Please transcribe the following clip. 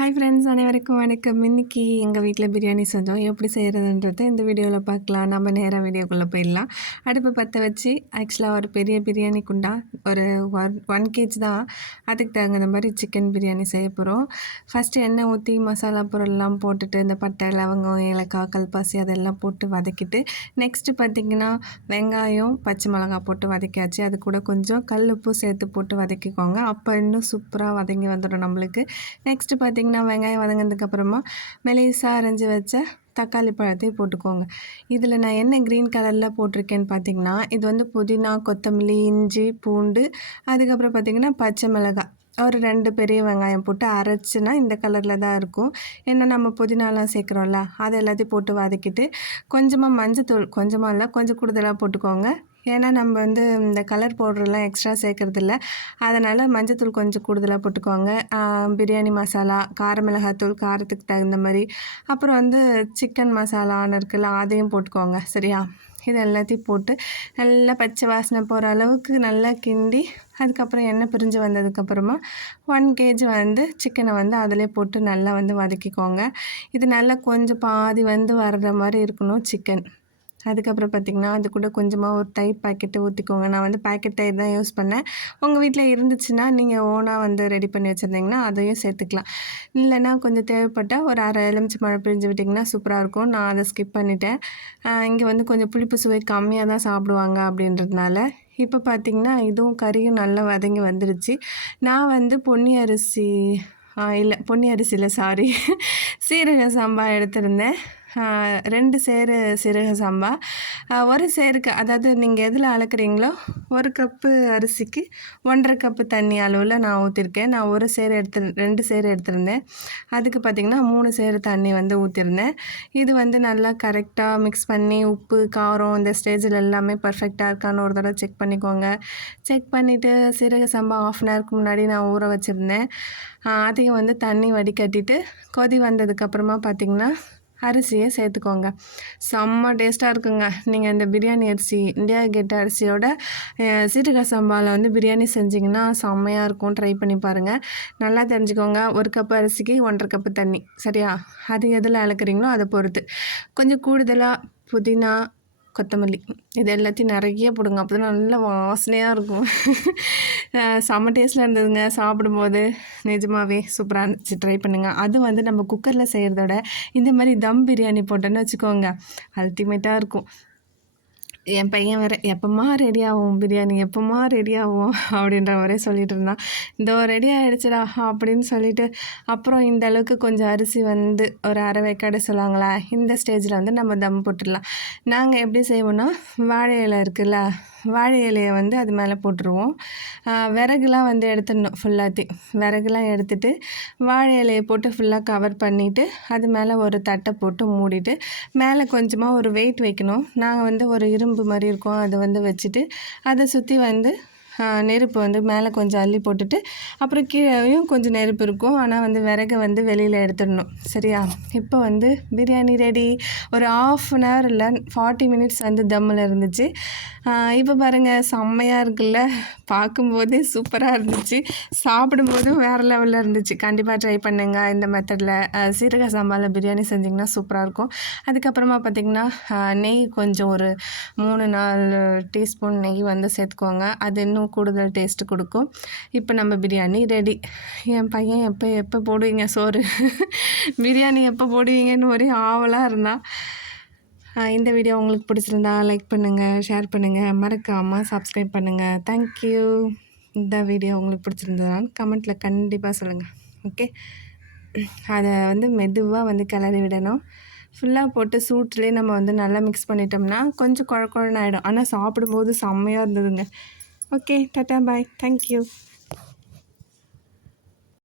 Hi friends, அனைவருக்கும் வணக்கம். இன்னைக்கு எங்கள் வீட்டில் பிரியாணி செஞ்சோம். எப்படி செய்கிறதுன்றத இந்த வீடியோவில் பார்க்கலாம். நம்ம நேராக வீடியோக்குள்ளே போயிடலாம். அடுப்பு பற்ற வச்சு ஆக்சுவலாக ஒரு பெரிய பிரியாணி குண்டா ஒரு 1 kg தான். அதுக்கு தகுந்த மாதிரி சிக்கன் பிரியாணி செய்ய போகிறோம். ஃபஸ்ட்டு எண்ணெய் ஊற்றி மசாலா பொருள்லாம் போட்டுட்டு இந்த பட்டை, லவங்கம், ஏலக்காய், கல்பாசி அதெல்லாம் போட்டு வதக்கிட்டு நெக்ஸ்ட்டு பார்த்திங்கன்னா வெங்காயம், பச்சை மிளகாய் போட்டு வதக்கியாச்சு. அது கூட கொஞ்சம் கல் உப்பு சேர்த்து போட்டு வதக்கிக்கோங்க. அப்போ இன்னும் சூப்பராக வதங்கி வந்துடும் நம்மளுக்கு. நெக்ஸ்ட்டு பார்த்திங்கன்னா வெங்காயம் வதங்கினதுக்கப்புறமா மெலிசாக அரைஞ்சி வச்ச தக்காளி பழத்தையும் போட்டுக்கோங்க. இதில் நான் என்ன க்ரீன் கலரில் போட்டிருக்கேன்னு பார்த்தீங்கன்னா, இது வந்து புதினா, கொத்தமல்லி, இஞ்சி, பூண்டு, அதுக்கப்புறம் பார்த்திங்கன்னா பச்சை மிளகாய், ஒரு 2 பெரிய வெங்காயம் போட்டு அரைச்சினா இந்த கலரில் தான் இருக்கும். ஏன்னா நம்ம புதினாலாம் சேர்க்குறோம்ல, அதை எல்லாத்தையும் போட்டு வதக்கிட்டு கொஞ்சமாக மஞ்சத்தூள், கொஞ்சமாக இல்லை கொஞ்சம் கூடுதலாக போட்டுக்கோங்க. ஏன்னா நம்ம வந்து இந்த கலர் பவுடர்லாம் எக்ஸ்ட்ரா சேர்க்குறதில்ல, அதனால் மஞ்சத்தூள் கொஞ்சம் கூடுதலாக போட்டுக்கோங்க. பிரியாணி மசாலா, கார மிளகாத்தூள் காரத்துக்கு தகுந்த மாதிரி, அப்புறம் வந்து சிக்கன் மசாலான்னு இருக்குல்ல, அதையும் போட்டுக்கோங்க. சரியா? இது எல்லாத்தையும் போட்டு நல்லா பச்சை வாசனை போகிற அளவுக்கு நல்லா கிண்டி, அதுக்கப்புறம் எண்ணெய் பிரிஞ்சு வந்ததுக்கப்புறமா 1 kg வந்து சிக்கனை வந்து அதிலே போட்டு நல்லா வந்து வதக்கிக்கோங்க. இது நல்லா கொஞ்சம் பாதி வந்து வர்ற மாதிரி இருக்கணும் சிக்கன். அதுக்கப்புறம் பார்த்திங்கன்னா அது கூட கொஞ்சமாக ஒரு தயிர் பாக்கெட்டு ஊற்றிக்கோங்க. நான் வந்து பாக்கெட் தயிர் தான் யூஸ் பண்ணேன். உங்கள் வீட்டில் இருந்துச்சுன்னா நீங்கள் ஓனாக வந்து ரெடி பண்ணி வச்சுருந்தீங்கன்னா அதையும் சேர்த்துக்கலாம். இல்லைன்னா கொஞ்சம் தேவைப்பட்டால் ஒரு அரை எலுமிச்சை பழம் பிழிஞ்சு விட்டிங்கன்னா சூப்பராக இருக்கும். நான் அதை ஸ்கிப் பண்ணிட்டேன். இங்கே வந்து கொஞ்சம் புளிப்பு சுவை கம்மியாக தான் சாப்பிடுவாங்க அப்படின்றதுனால. இப்போ பார்த்திங்கன்னா இதுவும் கறியும் நல்லா வதங்கி வந்துடுச்சு. நான் வந்து பொன்னி அரிசி இல்லை சாரி, சீரக சம்பா எடுத்திருந்தேன். 2 சேரு சீரக சம்பா, 1 சேருக்கு, அதாவது நீங்கள் எதில் அளக்குறீங்களோ 1 கப்பு அரிசிக்கு 1.5 கப்பு தண்ணி அளவில் நான் ஊற்றிருக்கேன். நான் 1 சேரு 2 சேரு எடுத்திருந்தேன். அதுக்கு பார்த்திங்கன்னா 3 சேரு தண்ணி வந்து ஊற்றிருந்தேன். இது வந்து நல்லா கரெக்டாக மிக்ஸ் பண்ணி உப்பு, காரம் இந்த ஸ்டேஜில் எல்லாமே பர்ஃபெக்டாக இருக்கான்னு ஒரு தடவை செக் பண்ணிக்கோங்க. செக் பண்ணிவிட்டு சீரக சம்பா 1/2 hourக்கு முன்னாடி நான் ஊற வச்சுருந்தேன். அதையும் வந்து தண்ணி வடிகட்டிட்டு கொதி வந்ததுக்கப்புறமா பார்த்திங்கன்னா அரிசியை சேர்த்துக்கோங்க. செம்ம டேஸ்ட்டாக இருக்குங்க. நீங்கள் இந்த பிரியாணி அரிசி, இந்தியா கேட் அரிசியோட சீரக சம்பாவில் வந்து பிரியாணி செஞ்சிங்கன்னா செம்மையாக இருக்கும். ட்ரை பண்ணி பாருங்கள். நல்லா தெரிஞ்சுக்கோங்க. 1 கப்பு அரிசிக்கு 1.5 கப்பு தண்ணி. சரியா? அது எதில் அளக்குறீங்களோ அதை பொறுத்து. கொஞ்சம் கூடுதலாக புதினா, கொத்தமல்லி இது எல்லாத்தையும் நிறைய போடுங்க. அப்போ தான் நல்லா வாசனையாக இருக்கும். செம்ம டேஸ்ட்டில் இருந்ததுங்க. சாப்பிடும்போது நிஜமாகவே சூப்பராக இருந்துச்சு. ட்ரை பண்ணுங்கள். அது வந்து நம்ம குக்கரில் செய்கிறதோட இந்த மாதிரி தம் பிரியாணி போட்டோன்னு வச்சுக்கோங்க, அல்டிமேட்டாக இருக்கும். என் பையன் வேறு எப்போம்மா ரெடி ஆகும் பிரியாணி, எப்போம்மா ரெடி ஆகும் அப்படின்ற மாதிரி சொல்லிட்டு இருந்தான். இதோ ரெடி ஆகிடுச்சுடா அப்படின்னு சொல்லிட்டு, அப்புறம் இந்த அளவுக்கு கொஞ்சம் அரிசி வந்து ஒரு அரை வேக்காடு சொல்லுவாங்களா, இந்த ஸ்டேஜில் வந்து நம்ம தம் போட்டுடலாம். நாங்கள் எப்படி செய்வோன்னா, வாழை இலை இருக்குல்ல, வாழை இலையை வந்து அது மேலே போட்டுருவோம். விறகுலாம் வந்து எடுத்துடணும். விறகுலாம் எடுத்துகிட்டு வாழை இலையை போட்டு ஃபுல்லாக கவர் பண்ணிவிட்டு அது மேலே ஒரு தட்டை போட்டு மூடிட்டு மேலே கொஞ்சமாக ஒரு வெயிட் வைக்கணும். நாங்கள் வந்து ஒரு இரும்பு மாதிரி இருக்கும், அதை வந்து வச்சுட்டு அதை சுற்றி வந்து நெருப்பு வந்து மேலே கொஞ்சம் அள்ளி போட்டுட்டு அப்புறம் கீழேயும் கொஞ்சம் நெருப்பு இருக்கும். ஆனால் வந்து விறகை வந்து வெளியில் எடுத்துடணும். சரியா? இப்போ வந்து பிரியாணி ரெடி. ஒரு 1/2 hour இல்லை 40 minutes வந்து தம்மில் இருந்துச்சு. இப்போ பாருங்கள், செம்மையாக இருக்குல்ல. பார்க்கும்போதே சூப்பராக இருந்துச்சு, சாப்பிடும்போதும் வேறு லெவலில் இருந்துச்சு. கண்டிப்பாக ட்ரை பண்ணுங்க இந்த மெத்தடில். சீரக சம்பாவில் பிரியாணி செஞ்சிங்கன்னா சூப்பராக இருக்கும். அதுக்கப்புறமா பார்த்திங்கன்னா நெய் கொஞ்சம் ஒரு 3-4 டீஸ்பூன் நெய் வந்து சேர்த்துக்கோங்க. அது இன்னும் கூடுதல் டேஸ்ட்டு கொடுக்கும். இப்போ நம்ம பிரியாணி ரெடி. என் பையன் எப்போ போடுவீங்க சோறு, பிரியாணி எப்போ போடுவீங்கன்னு ஒரே ஆவலாக இருந்தான். இந்த வீடியோ உங்களுக்கு பிடிச்சிருந்தா லைக் பண்ணுங்கள், ஷேர் பண்ணுங்கள், மறக்காமல் சப்ஸ்கிரைப் பண்ணுங்கள். தேங்க்யூ. இந்த வீடியோ உங்களுக்கு பிடிச்சிருந்ததான்னு கமெண்ட்டில் கண்டிப்பாக சொல்லுங்கள். ஓகே, அதை வந்து மெதுவாக வந்து கிளறி விடணும். ஃபுல்லாக போட்டு சூட்லேயே நம்ம வந்து நல்லா மிக்ஸ் பண்ணிட்டோம்னா கொஞ்சம் குழன்னு ஆகிடும். ஆனால் சாப்பிடும்போது செம்மையாக இருந்ததுங்க. ஓகே, டாட்டா பாய், தேங்க்யூ.